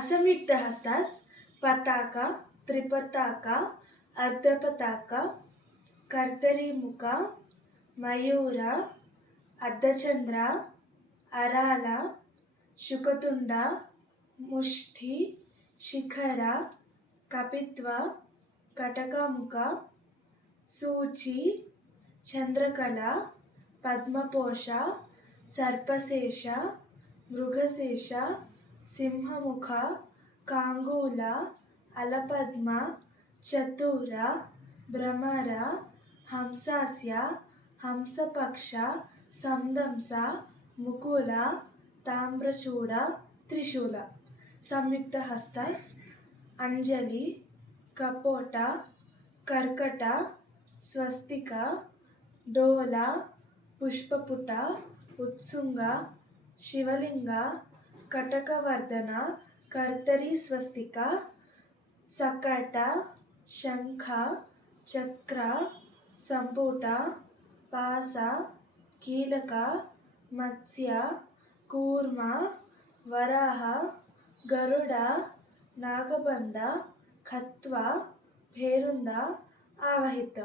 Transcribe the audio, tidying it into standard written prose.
असंयुक्त हस्तास पताक त्रिपताक अर्धपताक कर्तरीमुख मयूर अर्धचंद्र अराल शुकतुंड मुष्टि शिखर कपित्व कटकमुख सूची चंद्रकला पद्मपोष सर्पशेष मृगशेष सिंहमुख कांगूल अलपद्म चतुर भ्रमर हंसास्य हंसपक्ष संदंस मुकुल ताम्रचूड़ त्रिशूल संयुक्त हस्तास अंजलि कपोट कर्कट स्वस्तिक डोल पुष्पपुट उत्सुंग शिवलिंग कटकवर्धन कर्तरी स्वस्तिक सकट शंख चक्र संपुट पास कीलक मत्स्य कूर्म वराह गरुड़ नागबंध खत्व भेरुंद आवहित।